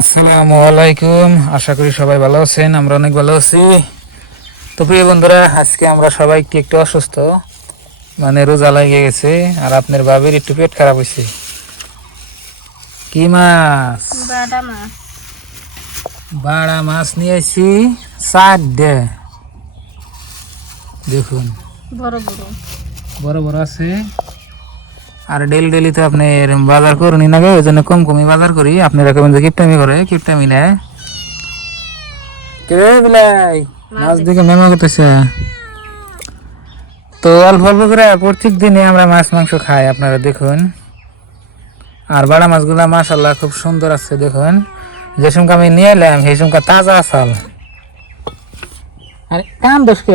আসসালামু আলাইকুম। আশা করি সবাই ভালো আছেন, আমরা অনেক ভালো আছি। তো প্রিয় বন্ধুরা, আজকে আমরা সবাই একটু অসুস্থ, মানে রোজা লেগে গেছে, আর আপনার বাবির একটু পেট খারাপ হয়েছে। কি মাছ? বাড়া মাছ নিয়ে আসছি 4 দেখুন, বড় বড় বড় বড় আছে। আর ডেলি ডেলি তো আপনার বাজার করুন না, ওই জন্য কম কমই বাজার করি। আপনারা কেমন যে কিপটামি করে, কিপটামি নেয় কে বিলাই মাছ দেখে মেমো করতেছে। তো অল্প অল্প করে প্রত্যেক দিনে আমরা মাছ মাংস খাই, আপনারা দেখুন। আর বাড়া মাছগুলা মাশাল্লাহ খুব সুন্দর আছে, দেখুন। যে সময় আমি নিয়ে এলাম সেই সময় তাজা আসাল। আরে কাম দোষ কে?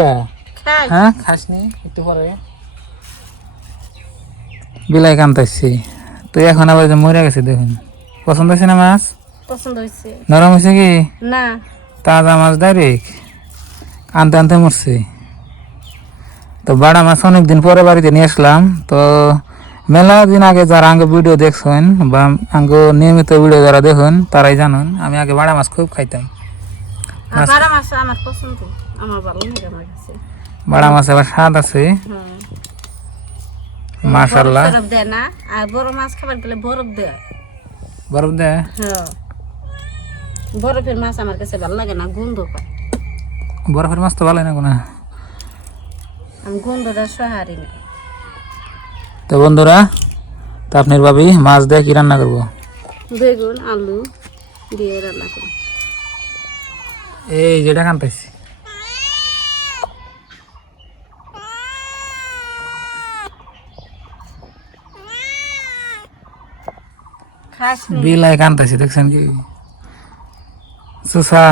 হ্যাঁ খাসনি একটু পরে বিলাই কামতাইছি। তো এখন আবার যে মরে গেছে, দেখুন। পছন্দ হয়েছে না মাছ? পছন্দ হয়েছে নরম হয়েছে কি? না, তাজা মাছ ডাইরেক্ট আনতে আনতে মরছে। তো বাড়া মাছ অনেকদিন পরে বাড়িতে নিয়ে আসলাম। তো মেলা দিন আগে যারা আগে ভিডিও দেখছেন বা আগে নিয়মিত ভিডিও যারা দেখুন তারাই জানুন, আমি আগে বাড়া মাছ খুব খাইতাম। বারা মাছ আমার পছন্দ, আমার ভালো লাগে আমার কাছে। বাড়া মাছ আবার স্বাদ আছে মাশাআল্লাহ। বরফ দেয় না, আর বড় মাছ খাবার গেলে বরফ দেয়। বরফ দেয়? হ্যাঁ, বরফের মাছ আমার কাছে ভালো লাগে না, গন্ধ পায়। বরফের মাছ তো ভালোই না কোনো। আমি গন্ধটা সহারি না। তো বন্ধুরা, তো আপনার ভাবি মাছ দিয়ে কি রান্না করবো? বেগুন আলু দিয়ে রান্না করি। এই যেটা কানতেছি বিলাই কানতেছি, দেখছেন কি? সুসা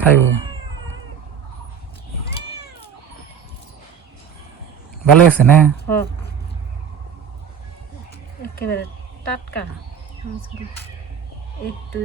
খাইব, ভালো আছে না? একেবারে টাটকা মাছগুলো। একটু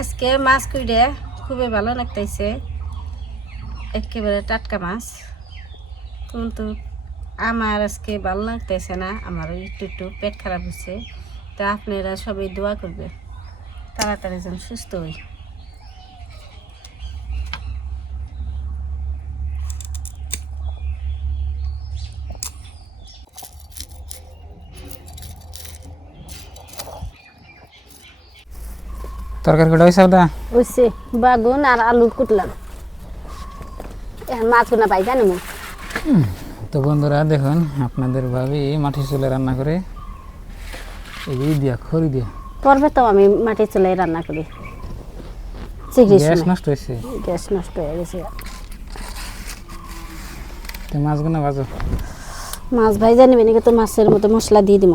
আজকে মাছ কুইডে খুবই ভালো লাগতেছে, একেবারে টাটকা মাছ। কিন্তু আমার আজকে ভালো লাগতেছে না, আমার একটু একটু পেট খারাপ হচ্ছে। তো আপনারা সবাই দোয়া করবে তাড়াতাড়ি যেন সুস্থ হই। তরকারি কটা হয়েছে ওটা? ওইসে বাগুন আর আলু কুটলাম, এখন মাছ না পাই জানি মো। তো বন্ধুরা দেখুন, আপনাদের ভাবি মাটি চুলে রান্না করে, এই দিয়া খড়ি দিয়া। পর্বে তো আমি মাটি চুলায় রান্না করি। গ্যাস নষ্ট হয়েছে, গ্যাস নষ্ট হয়ে গেছে। তো মাছগুলো ভাজো। মাছ ভাইজা নেবে নাকি? তো মাছের মতো মশলা দিয়ে দিব,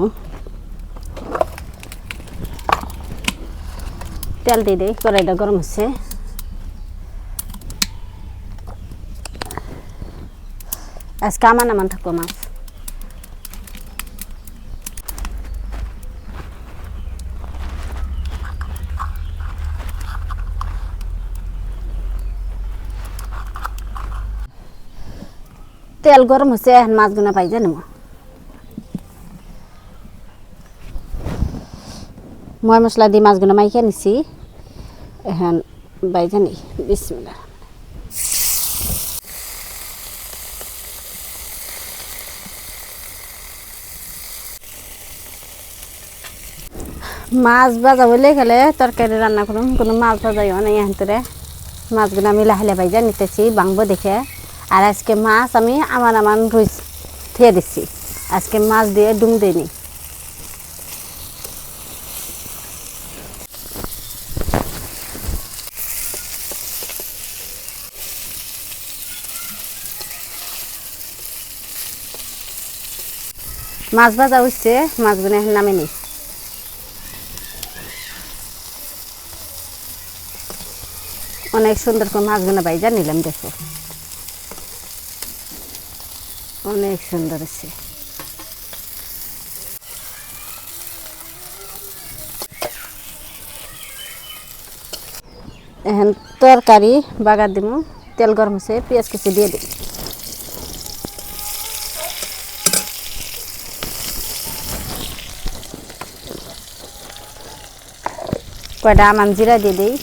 তেল দিয়ে দিই। কড়াইটা গরম হচ্ছে, আজকে আমান আমান থাকবো মাছ। তেল গরম হচ্ছে, এখন মাছগুলো পাই জানো। ময় মশলা দিয়ে মাছগুলো মাইকে নিছি, এখন বাই জানি। বিসমিল্লাহ। মাছ ভাজা বলে গেলে তরকারি রান্না করুন, কোনো মাছ ভাজাইও না। এখানতরে মাছগুলো আমি লাহিলে ভাইজা নিতেছি বাংবো দেখে। আর আজকে মাছ আমি আমান রুই থিয়ে দিচ্ছি, আজকে মাছ দিয়ে ডুম দিইনি। মাছ ভাজা হচ্ছে, মাছগুলো এখন নামে নিই। অনেক সুন্দর করে মাছগুলো ভাইজা নিলাম, দেখো অনেক সুন্দর আছে। এখন তরকারি বাগার দিব, তেল গরম হচ্ছে, পেঁয়াজ কুচি দিয়ে দিই। কয়টা আমান জিরা দিয়ে দিই।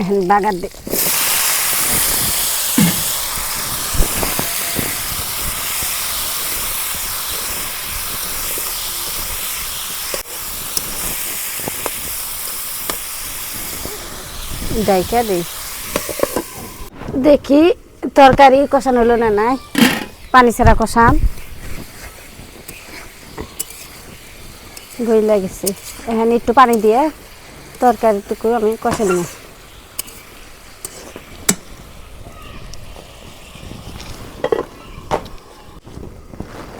এখন বাগার দিই। ডাইকা দিই, দেখি তরকারি কষানো হলো না নাই, পানি ছাড়া কষাম গই লাগেছে। এখানে একটু পানি দিয়ে তরকারিটুকু আমি কষে নেব।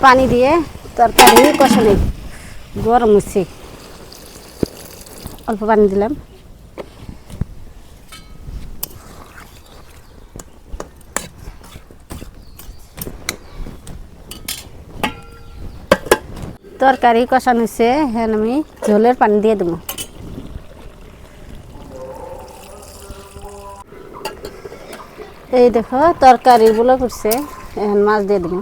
পানি দিয়ে তরকারি কষে নেই, গরম হচ্ছে, অল্প পানি দিলাম। তরকারি কষানো হচ্ছে, এখন আমি ঝোলের পানি দিয়ে দেবো। এই দেখো তরকারিগুলো করছে, এখন মাছ দিয়ে দেবো।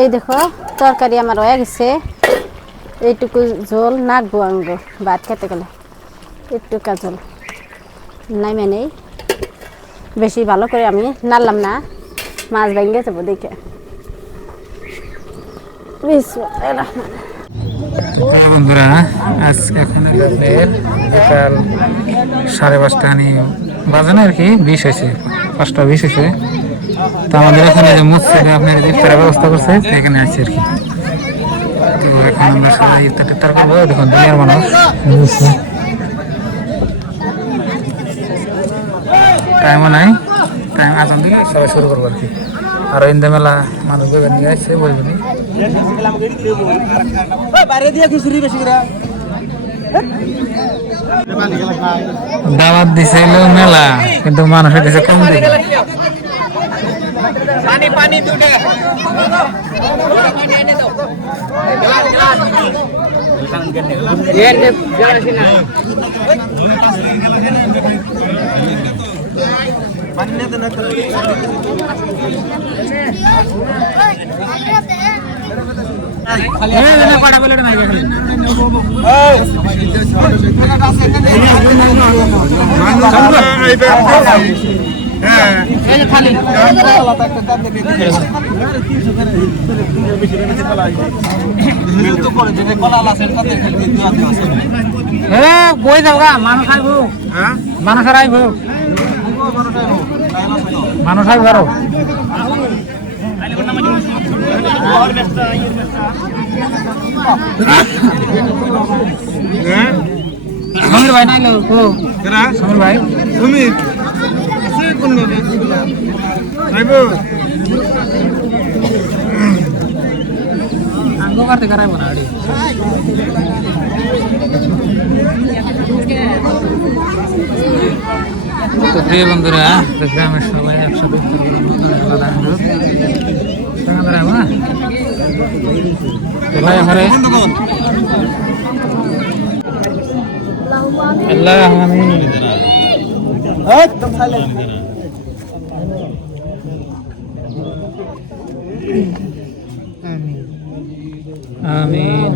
এই দেখো তরকারি আমার হয়ে গেছে, এইটুকু ঝোল নাকবো আনবো ভাত খেতে গেলে, একটু ঝোল নাইমে নেই, বেশি ভালো করে আমি নাড়লাম না, মাছ ভেঙে যাবো দেখে। বন্ধুরা আজকে এখানে সকাল 5:30 বাজে না আর কি, 20 হয়েছে, 5:20 হয়েছে। তো আমাদের এখানে যে মসজিদে আপনার ইফতারের ব্যবস্থা করছে, এখানে আছে আর কি। তো এখন আমরা সবাই ইফতার করবো। দেখুন দুনিয়ার মানুষ টাইমও নাই, টাইম আসান দিকে সবাই শুরু করবো আর কি। আর ইন্দা মেলা মানুষ নিয়ে আসছে বলবেনি, দাওয়াত দিছে মেলা, কিন্তু মানুষের দিছে কম দিকে। বই যাবো মানুষ আইব, মানুষের আইব, মানুষ আইব আরো। সমীর ভাই নাইলো, সমীর ভাই সমীর আঙ্গো কাটতে কারাইব না। তো প্রিয় বন্ধুরা, গ্রামের সবাই একসাথে আমিন।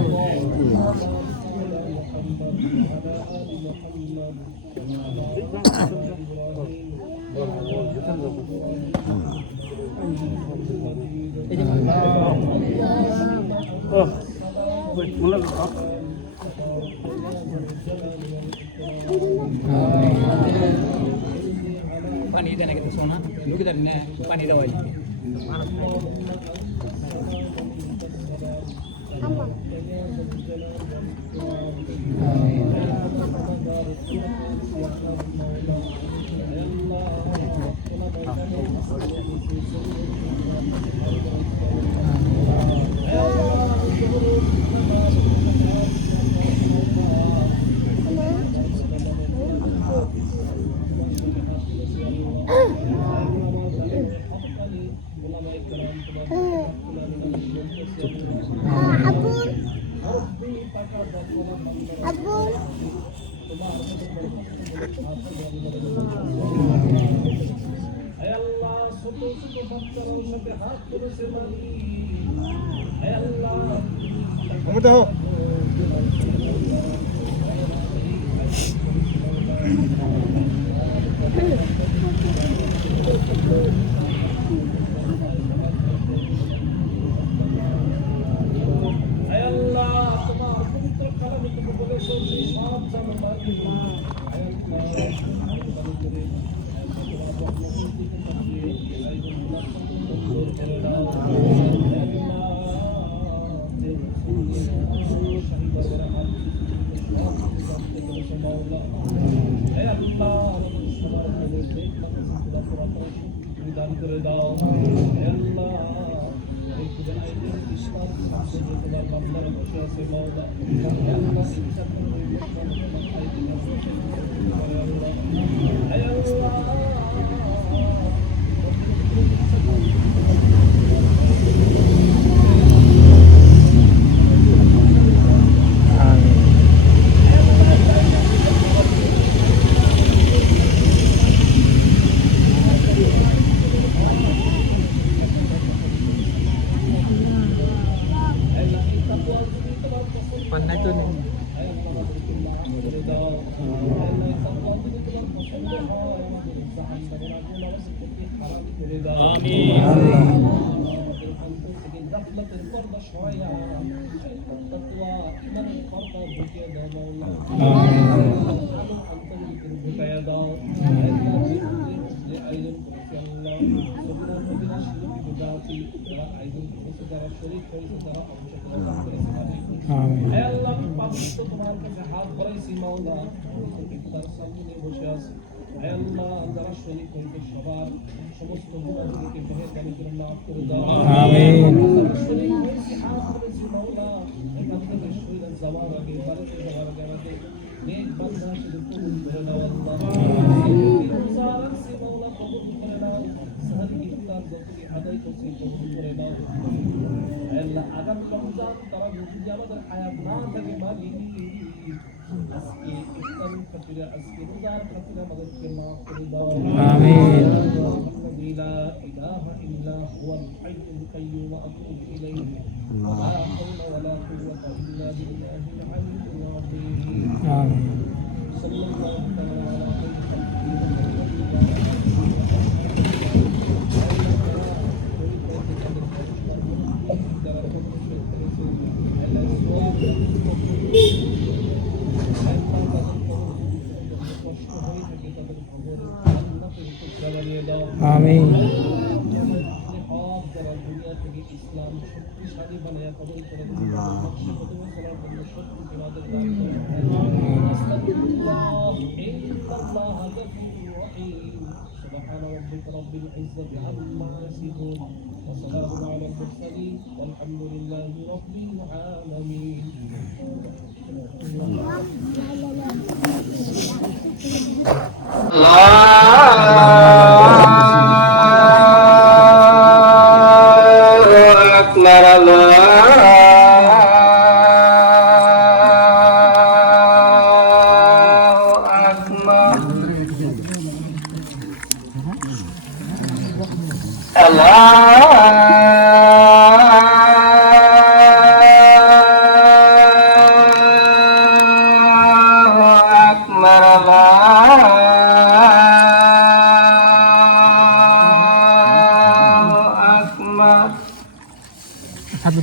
পানি দেয় না কিন্তু সোনা ঢুকে দেন না, পানি দেওয়াই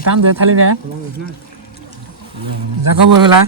টান দে থালি রে যা খবর হলা